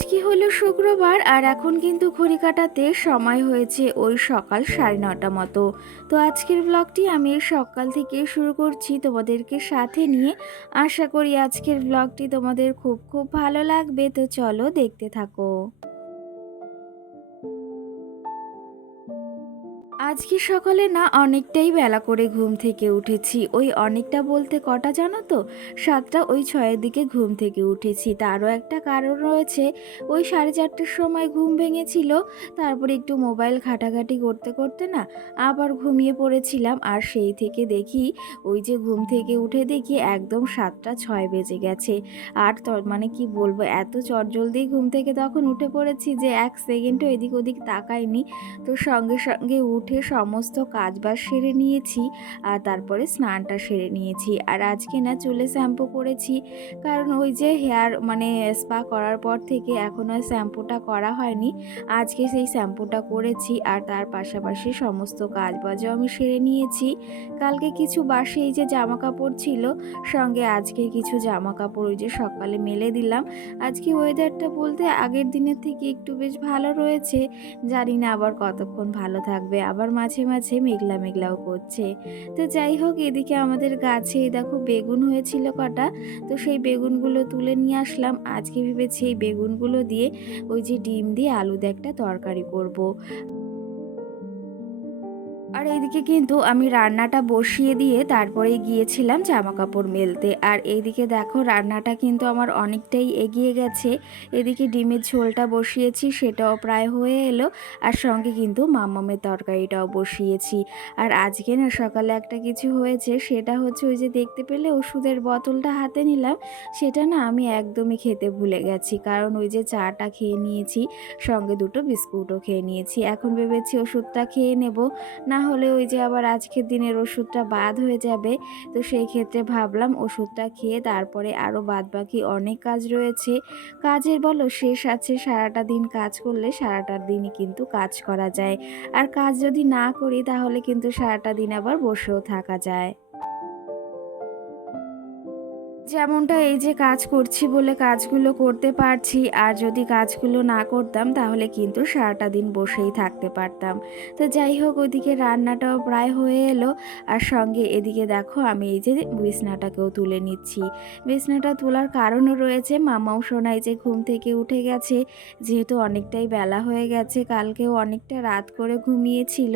আজকে হলো শুক্রবার? আর এখন কিন্তু ঘড়ি কাটাতে সময় হয়েছে ওই সকাল সাড়ে নটা মতো। তো আজকের ব্লগটি আমি সকাল থেকে শুরু করছি তোমাদেরকে সাথে নিয়ে। আশা করি আজকের ব্লগটি তোমাদের খুব খুব ভালো লাগবে। তো চলো দেখতে থাকো। আজকে সকালে না অনেকটাই বেলা করে ঘুম থেকে উঠেছি? ওই অনেকটা বলতে কটা জানো তো? সাতটা, ওই ছয়ের দিকে ঘুম থেকে উঠেছি। তারও একটা কারণ রয়েছে, ওই সাড়ে চারটের সময় ঘুম ভেঙেছিল, তারপরে একটু মোবাইল ঘাটাঘাটি করতে করতে না আবার ঘুমিয়ে পড়েছিলাম। আর সেই থেকে দেখি, ওই যে ঘুম থেকে উঠে দেখি একদম সাতটা, ছয় বেজে গেছে। আর তো- মানে কি বলব, এত চটজলদি ঘুম থেকে তখন উঠে পড়েছি যে এক সেকেন্ডও এদিক ওদিক তাকাইনি। তো সঙ্গে সঙ্গে উঠে সমস্ত কাজবাজ সেরে নিয়েছি, আর তারপরে স্নানটা সেরে নিয়েছি। আর আজকে না চুলে শ্যাম্পু করেছি, কারণ ওই যে হেয়ার মানে স্পা করার পর থেকে এখনও শ্যাম্পুটা করা হয়নি। আজকে সেই শ্যাম্পুটা করেছি, আর তার পাশাপাশি সমস্ত কাজবাজও আমি সেরে নিয়েছি। কালকে কিছু বাসে এই যে জামা কাপড় ছিল, সঙ্গে আজকে কিছু জামা কাপড় ওই যে সকালে মেলে দিলাম। আজকে ওয়েদারটা বলতে আগের দিনের থেকে একটু বেশ ভালো রয়েছে, জানি না আবার কতক্ষণ ভালো থাকবে। আবার মাঝে মাঝে মেঘলা মেঘলাও করছে। তো যাই হোক, এদিকে আমাদের গাছে দেখো বেগুন হয়েছিল কটা। তো সেই বেগুনগুলো তুলে নিয়ে আসলাম। আজকে ভেবেছি এই বেগুনগুলো দিয়ে ওই যে ডিম দিয়ে আলু দিয়ে একটা তরকারি করব। আর এইদিকে কিন্তু আমি রান্নাটা বসিয়ে দিয়ে তারপরে গিয়েছিলাম জামা কাপড় মেলতে। আর এইদিকে দেখো রান্নাটা কিন্তু আমার অনেকটাই এগিয়ে গেছে। এদিকে ডিমের ঝোলটা বসিয়েছি, সেটাও প্রায় হয়ে এলো। আর সঙ্গে কিন্তু মামামের তরকারিটাও বসিয়েছি। আর আজকে না সকালে একটা কিছু হয়েছে, সেটা হচ্ছে ওই যে দেখতে পেলে ওষুধের বোতলটা হাতে নিলাম। সেটা না আমি একদমই খেতে ভুলে গেছি। কারণ ওই যে চাটা খেয়ে নিয়েছি, সঙ্গে দুটো বিস্কুটও খেয়ে নিয়েছি। এখন ভেবেছি ওষুধটা খেয়ে নেব। না হলে ওই যে আবার আজকের দিনের ওষুধটা বাদ হয়ে যাবে। তো সেই ক্ষেত্রে ভাবলাম ওষুধটা খেয়ে তারপরে আরও বাদ বাকি অনেক কাজ রয়েছে। কাজের বলো শেষ আছে, সারাটা দিন কাজ করলে সারাটা দিনই কিন্তু কাজ করা যায়। আর কাজ যদি না করি তাহলে কিন্তু সারাটা দিন আবার বসেও থাকা যায়। যেমনটা এই যে কাজ করছি বলে কাজগুলো করতে পারছি, আর যদি কাজগুলো না করতাম তাহলে কিন্তু সারাটা দিন বসেই থাকতে পারতাম। তো যাই হোক, ওইদিকে রান্নাটাও প্রায় হয়ে এলো, আর সঙ্গে এদিকে দেখো আমি এই যে বিছনাটাকেও তুলে নিচ্ছি। বিছনাটা তোলার কারণও রয়েছে, মামাও শোনাই যে ঘুম থেকে উঠে গেছে, যেহেতু অনেকটাই বেলা হয়ে গেছে, কালকেও অনেকটা রাত করে ঘুমিয়েছিল,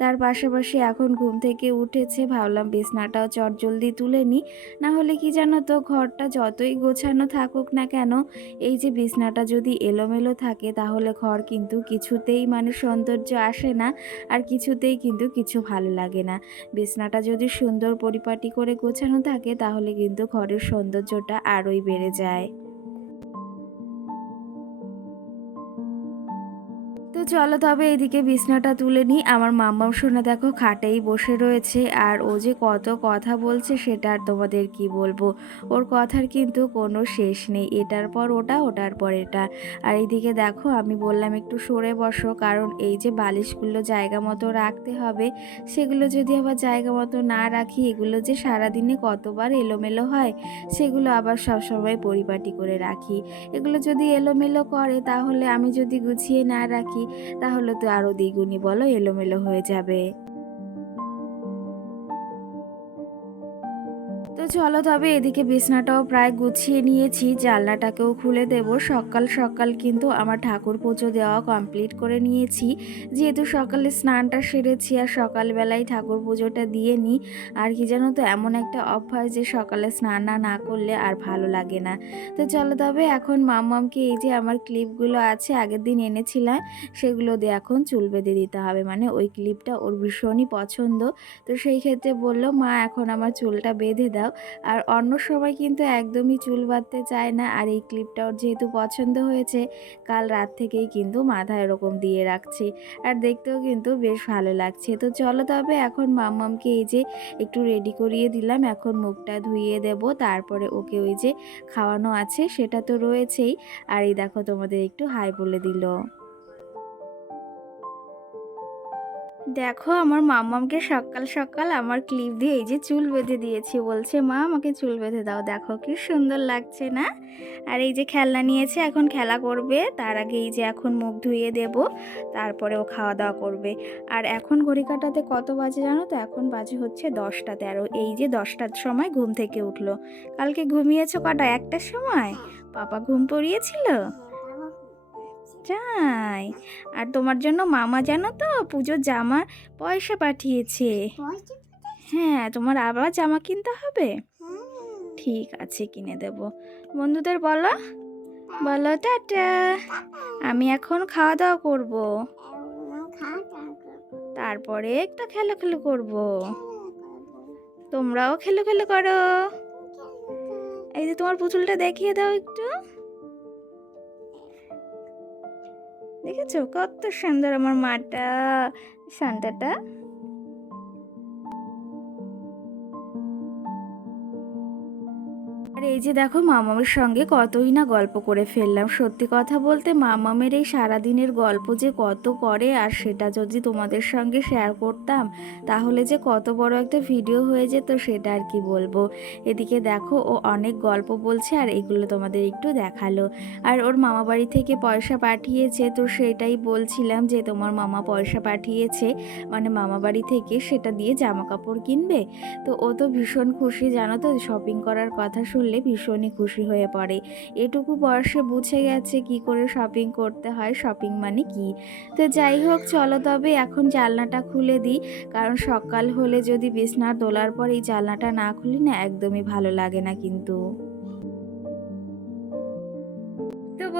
তার পাশাপাশি এখন ঘুম থেকে উঠেছে, ভাবলাম বিছনাটাও চটজলদি তুলে নিই, না হলে কি জানো তো ঘরটা যতই গোছানো থাকুক না কেন, এই যে বিছনাটা যদি এলোমেলো থাকে, তাহলে ঘর কিন্তু কিছুতেই মানে সৌন্দর্য আসে না, আর কিছুতেই কিন্তু কিছু ভালো লাগে না। বিছনাটা যদি সুন্দর পরিপাটি করে গোছানো থাকে, তাহলে কিন্তু ঘরের সৌন্দর্যটা আরোই বেড়ে যায়। চলো তবে এদিকে বিছনাটা তুলে নিই। আমার মাম্মাম সোনা দেখো খাটেই বসে রয়েছে। আর ও যে কত কথা বলছে, সেটা আর তোমাদের কি বলব? ওর কথার কিন্তু কোনো শেষ নেই। এটার পর ওটা, ওটার পর এটা। আর এইদিকে দেখো, আমি বললাম একটু সরে বসো, কারণ এই যে বালিশগুলো জায়গা মতো রাখতে হবে, সেগুলো যদি আবার জায়গা মতো না রাখি, এগুলো যে সারাদিনে কতবার এলোমেলো হয়, সেগুলো আবার সবসময় পরিপাটি করে রাখি। এগুলো যদি এলোমেলো করে, তাহলে আমি যদি গুছিয়ে না রাখি তাহলে তো আরও দ্বিগুণই বলো এলোমেলো হয়ে যাবে। তো চলো তবে এদিকে বিছনাটাও প্রায় গুছিয়ে নিয়েছি, জানলাটাকেও খুলে দেব। সকাল সকাল কিন্তু আমার ঠাকুর পুজো দেওয়া কমপ্লিট করে নিয়েছি। যেহেতু সকালে স্নানটা সেরেছি আর সকালবেলায় ঠাকুর পুজোটা দিয়ে নিই আর কি জানো তো, এমন একটা অভ্যাস যে সকালে স্নান না না করলে আর ভালো লাগে না। তো চলো তবে এখন মাম্মামকে এই যে আমার ক্লিপগুলো আছে, আগের দিন এনেছিলাম, সেগুলো দিয়ে এখন চুল বেঁধে দিতে হবে। মানে ওই ক্লিপটা ওর ভীষণই পছন্দ। তো সেই ক্ষেত্রে বলল, মা, এখন আমার চুলটা বেঁধে দাও। আর অন্য সময় কিন্তু একদমই চুল বাঁধতে চায় না। আর এই ক্লিপটা ওর যেহেতু পছন্দ হয়েছে, কাল রাত থেকেই কিন্তু মাথায় এরকম দিয়ে রাখছি। আর দেখতেও কিন্তু বেশ ভালো লাগছে। তো চলো তবে এখন মাম্মামকে এই যে একটু রেডি করিয়ে দিলাম। এখন মুখটা ধুইয়ে দেব। তারপরে ওকে ওই যে খাওয়ানো আছে, সেটা তো রয়েছেই। আর এই দেখো তোমাদের একটু হাই বলে দিল। দেখো, আমার মাম্মামকে সকাল সকাল আমার ক্লিপ দিয়ে এই যে চুল বেঁধে দিয়েছি বলছে, মা, আমাকে চুল বেঁধে দাও। দেখো কি সুন্দর লাগছে না? আর এই যে খেলনা নিয়েছে, এখন খেলা করবে। তার আগে এই যে এখন মুখ ধুয়ে দেব, তারপরে ও খাওয়া দাওয়া করবে। আর এখন ঘড়ি কাটাতে কত বাজে জানো তো? এখন বাজে হচ্ছে দশটা তেরো। এই যে দশটার সময় ঘুম থেকে উঠল। কালকে ঘুমিয়েছো কটা? একটার সময়? পাপা ঘুম পড়িয়েছিল? যাই আর তোমার জন্য মামা জানো তো, পুজোর জামা পয়সা পাঠিয়েছে। হ্যাঁ তোমার আবার জামা কিনতে হবে? ঠিক আছে, কিনে দেব। বন্ধুদের বলো? বলো, টাটা। আমি এখন খাওয়া দাওয়া করব। তারপরে একটু খেলাখেলি করব। তোমরাও খেলে খেলে করো। এই যে তোমার পুতুলটা দেখিয়ে দাও একটু। দেখেছ? কত সুন্দর আমার মাটা শান্তাটা যে দেখো মামামের সঙ্গে কতই না গল্প করে ফেললাম। সত্যি কথা বলতে মামামের এই সারাদিনের গল্প যে কত করে আর সেটা যদি তোমাদের সঙ্গে শেয়ার করতাম, তাহলে যে কত বড় একটা ভিডিও হয়ে যেত সেটা আর কি বলব। এদিকে দেখো ও অনেক গল্প বলছে আর এগুলো তোমাদের একটু দেখাল। আর ওর মামা বাড়ি থেকে পয়সা পাঠিয়েছে, তো সেটাই বলছিলাম যে তোমার মামা পয়সা পাঠিয়েছে মানে মামা বাড়ি থেকে সেটা দিয়ে জামা কাপড় কিনবে। তো ও তো ভীষণ খুশি, জানো তো শপিং করার কথা শুনলে ভীষণই খুশি হয়ে পড়ে। এটুকু বয়সে বুঝে গেছে কি করে শপিং করতে হয় শপিং মানে কি? তো যাই হোক, চলো তবে এখন জালনাটা খুলে দিই। কারণ সকাল হলে যদি বিছনা দোলার পর এই জালনাটা না খুলি না, একদমই ভালো লাগে না কিন্তু।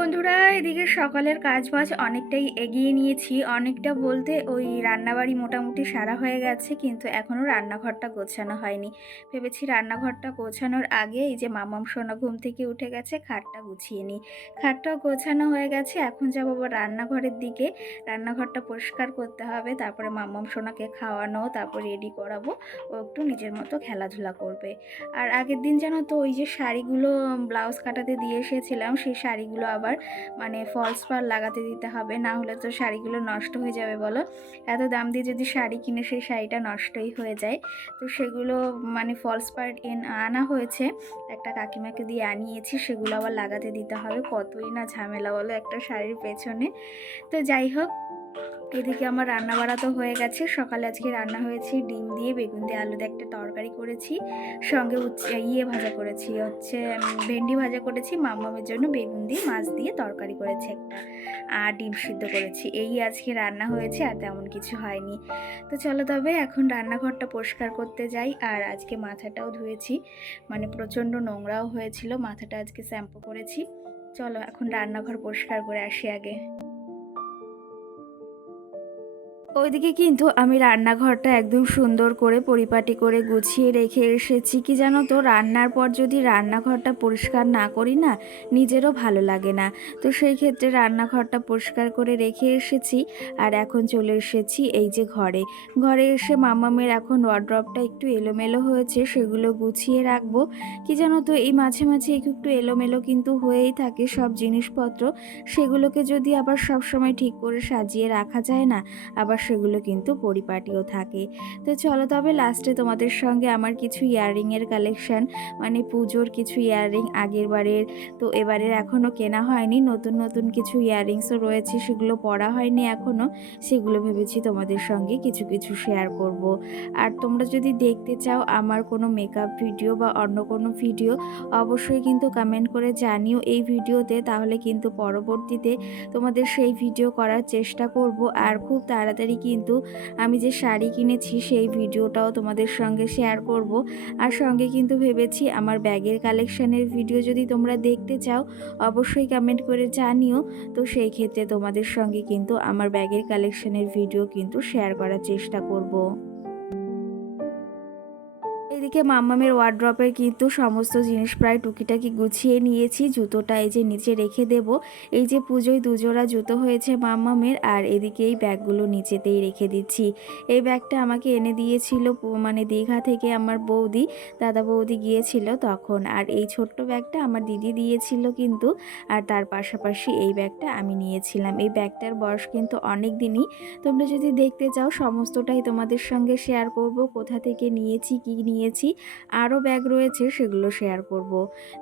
বন্ধুরা, এদিকে সকালের কাজ বাজ অনেকটাই এগিয়ে নিয়েছি। অনেকটা বলতে ওই রান্নাবাড়ি মোটামুটি সারা হয়ে গেছে, কিন্তু এখনও রান্নাঘরটা গোছানো হয়নি। ভেবেছি রান্নাঘরটা গোছানোর আগে এই যে মামাম সোনা ঘুম থেকে উঠে গেছে, খাটটা গুছিয়ে নিই। খাটটাও গোছানো হয়ে গেছে, এখন যাব আবার রান্নাঘরের দিকে। রান্নাঘরটা পরিষ্কার করতে হবে, তারপরে মামাম সোনাকে খাওয়ানো, তারপর রেডি করাবো। ও একটু নিজের মতো খেলাধুলা করবে। আর আগের দিন জানো তো ওই যে শাড়িগুলো, ব্লাউজ কাটাতে দিয়ে এসেছিলাম, সেই শাড়িগুলো আবার মানে ফলস পার লাগাতে দিতে হবে, না হলে তো শাড়িগুলো নষ্ট হয়ে যাবে বলো। এত দাম দিয়ে যদি শাড়ি কিনে সেই শাড়িটা নষ্টই হয়ে যায়। তো সেগুলো মানে ফলস পার এন, আনা হয়েছে, একটা কাকিমাকে দিয়ে আনিয়েছি, সেগুলো আবার লাগাতে দিতে হবে, কতই না ঝামেলা বলো একটা শাড়ির পেছনে। তো যাই হোক এদিকে আমার রান্না বাড়া তো হয়ে গেছে। সকালে আজকে রান্না হয়েছে ডিম দিয়ে, বেগুন দিয়ে আলু দিয়ে একটা তরকারি করেছি। সঙ্গে ইয়ে ভাজা করেছি, হচ্ছে ভেন্ডি ভাজা করেছি। মামামের জন্য বেগুন দিয়ে, মাছ দিয়ে তরকারি করেছি একটা। আর ডিম সিদ্ধ করেছি। এই আজকে রান্না হয়েছে আর তেমন কিছু হয়নি। তো চলো তবে এখন রান্নাঘরটা পরিষ্কার করতে যাই। আর আজকে মাথাটাও ধুয়েছি। মানে প্রচণ্ড নোংরাও হয়েছিল। মাথাটা আজকে শ্যাম্পু করেছি। চলো এখন রান্নাঘর পরিষ্কার করে আসি আগে। ওইদিকে কিন্তু আমি রান্নাঘরটা একদম সুন্দর করে পরিপাটি করে গুছিয়ে রেখে এসেছি। কি জানো তো, রান্নার পর যদি রান্নাঘরটা পরিষ্কার না করি না, নিজেরও ভালো লাগে না। তো সেই ক্ষেত্রে রান্নাঘরটা পরিষ্কার করে রেখে এসেছি আর এখন চলে এসেছি এই যে ঘরে। ঘরে এসে মামামের এখন ওয়ার্ড্রপটা একটু এলোমেলো হয়েছে, সেগুলো গুছিয়ে রাখব। কি জানো তো, এই মাঝে মাঝে একটু একটু এলোমেলো কিন্তু হয়েই থাকে সব জিনিসপত্র। সেগুলোকে যদি আবার সব সময় ঠিক করে সাজিয়ে রাখা যায় না, আবার সেগুলো কিন্তু পরিপাটিও থাকে। তো চলো তবে লাস্টে তোমাদের সঙ্গে আমার কিছু ইয়াররিংয়ের কালেকশন মানে পুজোর কিছু ইয়াররিং আগের বারের, তো এবারের এখনও কেনা হয়নি, নতুন নতুন কিছু ইয়াররিংসও রয়েছে, সেগুলো পরা হয়নি এখনও সেগুলো ভেবেছি তোমাদের সঙ্গে কিছু কিছু শেয়ার করব। আর তোমরা যদি দেখতে চাও আমার কোনো মেকআপ ভিডিও বা অন্য কোনো ভিডিও অবশ্যই কিন্তু কমেন্ট করে জানিও এই ভিডিওতে তাহলে কিন্তু পরবর্তীতে তোমাদের সেই ভিডিও করার চেষ্টা করব। আর খুব তাড়াতাড়ি কিন্তু আমি যে শাড়ি কিনেছি সেই ভিডিওটাও তোমাদের সঙ্গে শেয়ার করব। আর সঙ্গে কিন্তু ভেবেছি আমার ব্যাগের কালেকশানের ভিডিও যদি তোমরা দেখতে চাও, অবশ্যই কমেন্ট করে জানিও। তো সেই ক্ষেত্রে তোমাদের সঙ্গে কিন্তু আমার ব্যাগের কালেকশানের ভিডিও কিন্তু শেয়ার করার চেষ্টা করব। এদিকে মাম্মামের ওয়ার্ড্রপের কিন্তু সমস্ত জিনিস প্রায় টুকিটাকি গুছিয়ে নিয়েছি। জুতোটা এই যে নিচে রেখে দেব। এই যে পুজোয় দুজোড়া জুতো হয়েছে মাম্মামের, আর এদিকে এই ব্যাগগুলো নিচেতেই রেখে দিচ্ছি। এই ব্যাগটা আমাকে এনে দিয়েছিল মানে দীঘা থেকে আমার বৌদি, দাদা বৌদি গিয়েছিল তখন। আর এই ছোট্ট ব্যাগটা আমার দিদি দিয়েছিল কিন্তু, আর তার পাশাপাশি এই ব্যাগটা আমি নিয়েছিলাম। এই ব্যাগটার বয়স কিন্তু অনেক দিনই। তোমরা যদি দেখতে চাও, সমস্তটাই তোমাদের সঙ্গে শেয়ার করব, কোথা থেকে নিয়েছি, কি নিয়েছি। আরও ব্যাগ রয়েছে, সেগুলো শেয়ার করব।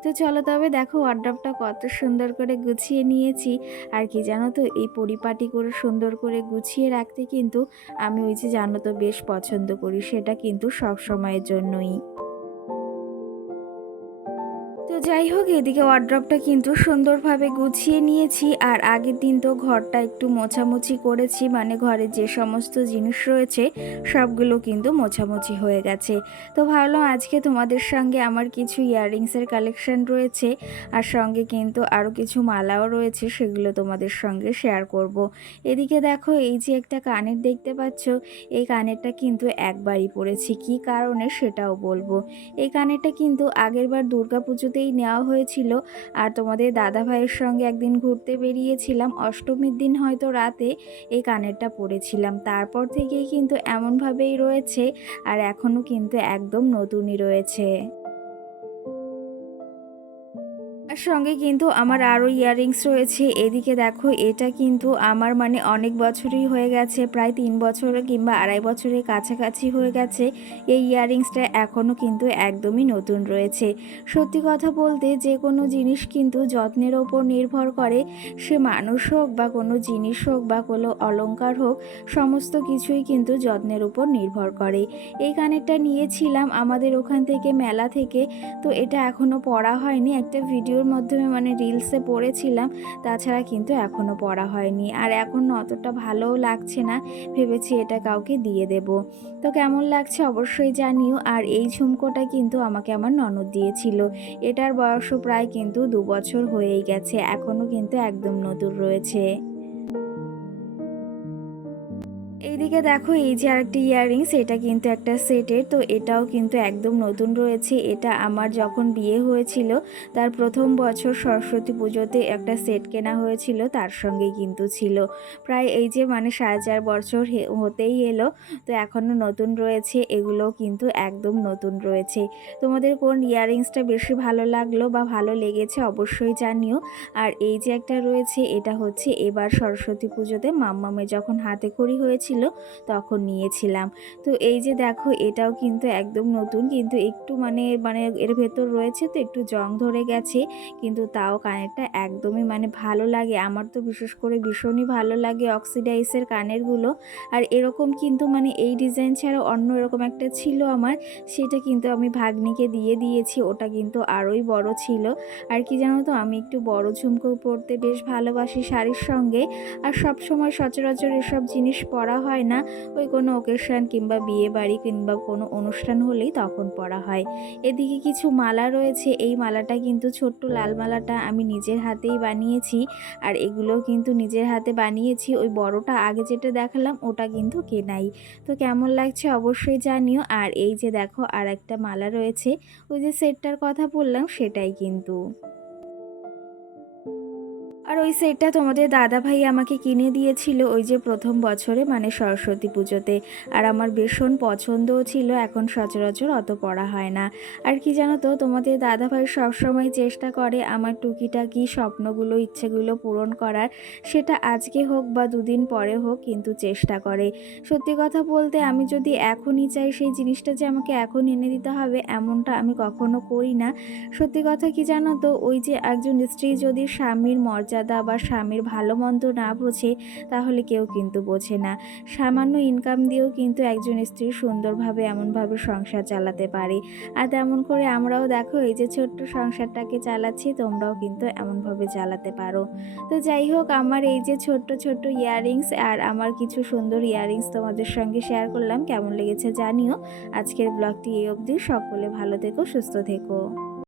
তো চলো তবে দেখো ওয়ার্ড্রপটা কত সুন্দর করে গুছিয়ে নিয়েছি। আর কি জানো তো, এই পরিপাটি করে সুন্দর করে গুছিয়ে রাখতে কিন্তু আমি ওই যে জানো তো বেশ পছন্দ করি, সেটা কিন্তু সব সময়ের জন্যই। যাই হোক, এদিকে ওয়ার্ড্রপটা কিন্তু সুন্দরভাবে গুছিয়ে নিয়েছি। আর আগের দিন তো ঘরটা একটু মোছামুছি করেছি মানে ঘরে যে সমস্ত জিনিস রয়েছে, সবগুলো কিন্তু মোছামুছি হয়ে গেছে। তো ভাবলাম আজকে তোমাদের সঙ্গে আমার কিছু ইয়াররিংসের কালেকশন রয়েছে, আর সঙ্গে কিন্তু আরও কিছু মালাও রয়েছে, সেগুলো তোমাদের সঙ্গে শেয়ার করব। এদিকে দেখো, এই যে একটা কানের দেখতে পাচ্ছ, এই কানেরটা কিন্তু একবারই পড়েছি কি কারণে সেটাও বলব। এই কানেরটা কিন্তু আগেরবার দুর্গা পুজোতেই নেওয়া হয়েছিল। আর তোমাদের দাদা ভাইয়ের সঙ্গে একদিন ঘুরতে বেরিয়েছিলাম। অষ্টমীর দিন হয়তো রাতে এই কানেরটা পরেছিলাম তারপর থেকেই কিন্তু এমনভাবেই রয়েছে, আর এখনও কিন্তু একদম নতুনই রয়েছে। সঙ্গে কিন্তু আমার আরও ইয়াররিংস রয়েছে। এদিকে দেখো, এটা কিন্তু আমার মানে অনেক বছরই হয়ে গেছে, প্রায় তিন বছর কিংবা আড়াই বছরের কাছাকাছি হয়ে গেছে। এই ইয়াররিংসটা এখনও কিন্তু একদমই নতুন রয়েছে। সত্যি কথা বলতে যে কোনো জিনিস কিন্তু যত্নের ওপর নির্ভর করে। সে মানুষ হোক বা কোনো জিনিস হোক বা কোনো অলংকার হোক, সমস্ত কিছুই কিন্তু যত্নের উপর নির্ভর করে। এই কানেরটা নিয়েছিলাম আমাদের ওখান থেকে, মেলা থেকে। তো এটা এখনও পড়া হয়নি, একটা ভিডিওর মাধ্যমে মানে রিলসে পড়েছিলাম, তাছাড়া কিন্তু এখনও পড়া হয়নি। আর এখন অতটা ভালোও লাগছে না, ভেবেছি এটা কাউকে দিয়ে দেব। তো কেমন লাগছে অবশ্যই জানিও, আর এই ঝুমকোটা কিন্তু আমাকে আমার ননদ দিয়েছিল। এটার বয়সও প্রায় কিন্তু দু বছর হয়েই গেছে এখনও কিন্তু একদম নতুন রয়েছে। এইদিকে দেখো এই যে আরেকটি ইয়াররিংস, এটা কিন্তু একটা সেটের। তো এটাও কিন্তু একদম নতুন রয়েছে। এটা আমার যখন বিয়ে হয়েছিল, তার প্রথম বছর সরস্বতী পুজোতে একটা সেট কেনা হয়েছিল, তার সঙ্গে কিন্তু ছিল। প্রায় এই যে মানে সাড়ে চার বছর হতেই এলো, তো এখনও নতুন রয়েছে। এগুলো কিন্তু একদম নতুন রয়েছে। তোমাদের কোন ইয়াররিংসটা বেশি ভালো লাগল বা ভালো লেগেছে অবশ্যই জানিও। আর এই যে একটা রয়েছে, এটা হচ্ছে এবার সরস্বতী পুজোতে মাম্মামে যখন হাতে খড়ি হয়েছিল তখন নিয়েছিলাম। তো এই যে দেখো, এটাও কিন্তু একদম নতুন, কিন্তু একটু মানে মানে এর ভেতর রয়েছে তো একটু জং ধরে গেছে, কিন্তু তাও কানেরটা একদমই মানে ভালো লাগে। আমার তো বিশেষ করে ভীষণই ভালো লাগে অক্সিডাইসের কানেরগুলো। আর এরকম কিন্তু মানে এই ডিজাইন ছাড়া অন্য এরকম একটা ছিল আমার, সেটা কিন্তু আমি ভাগ্নিকে দিয়ে দিয়েছি, ওটা কিন্তু আরোই বড় ছিল। আর কি জানো তো, আমি একটু বড় ঝুমকো পরতে বেশ ভালোবাসি শাড়ির সঙ্গে। আর সব সময় সচরাচর এসব জিনিস পরা হয় না। ওই কোনো ওকেশন কিংবা বিয়ে বাড়ি কিংবা কোনো অনুষ্ঠান হলেই তখন পরা হয়। এদিকে কিছু মালা রয়েছে। এই মালাটা কিন্তু ছোট্ট লাল মালাটা আমি নিজের হাতেই বানিয়েছি আর এগুলো কিন্তু নিজের হাতে বানিয়েছি। ওই বড়টা আগে যেটা দেখালাম ওটা কিন্তু কেনাই। তো কেমন লাগছে অবশ্যই জানিও। আর এই যে দেখো আর একটা মালা রয়েছে। ওই যে সেটটার কথা বললাম সেটাই কিন্তু। আর ওই সেটটা তোমাদের দাদা ভাই আমাকে কিনে দিয়েছিল ওই যে প্রথম বছরে মানে সরস্বতী পুজোতে। আর আমার ভীষণ পছন্দও ছিল, এখন সচরাচর অত পড়া হয় না। আর কি জানো তো, তোমাদের দাদা ভাই সবসময় চেষ্টা করে আমার টুকিটাকি স্বপ্নগুলো, ইচ্ছেগুলো পূরণ করার। সেটা আজকে হোক বা দুদিন পরে হোক কিন্তু চেষ্টা করে। সত্যি কথা বলতে আমি যদি এখনই চাই সেই জিনিসটা যে আমাকে এখন এনে দিতে হবে, এমনটা আমি কখনো করি না। সত্যি কথা কি জানো তো, ওই যে একজন স্ত্রী যদি স্বামীর মর্যাদা বা স্বামীর ভালো মন্দ না বোঝে, তাহলে কেউ কিন্তু বোঝে না। সামান্য ইনকাম দিয়েও কিন্তু একজন স্ত্রী সুন্দরভাবে এমনভাবে সংসার চালাতে পারে। আর তেমন করে আমরাও দেখো, এই যে ছোট্ট সংসারটাকে চালাচ্ছি, তোমরাও কিন্তু এমনভাবে চালাতে পারো। তো যাই হোক, আমার এই যে ছোট্ট ছোট্ট ইয়াররিংস আর আমার কিছু সুন্দর ইয়াররিংস তোমাদের সঙ্গে শেয়ার করলাম, কেমন লেগেছে জানিও। আজকের ব্লগটি এই অবধি, সকলে ভালো থেকো, সুস্থ থেকো।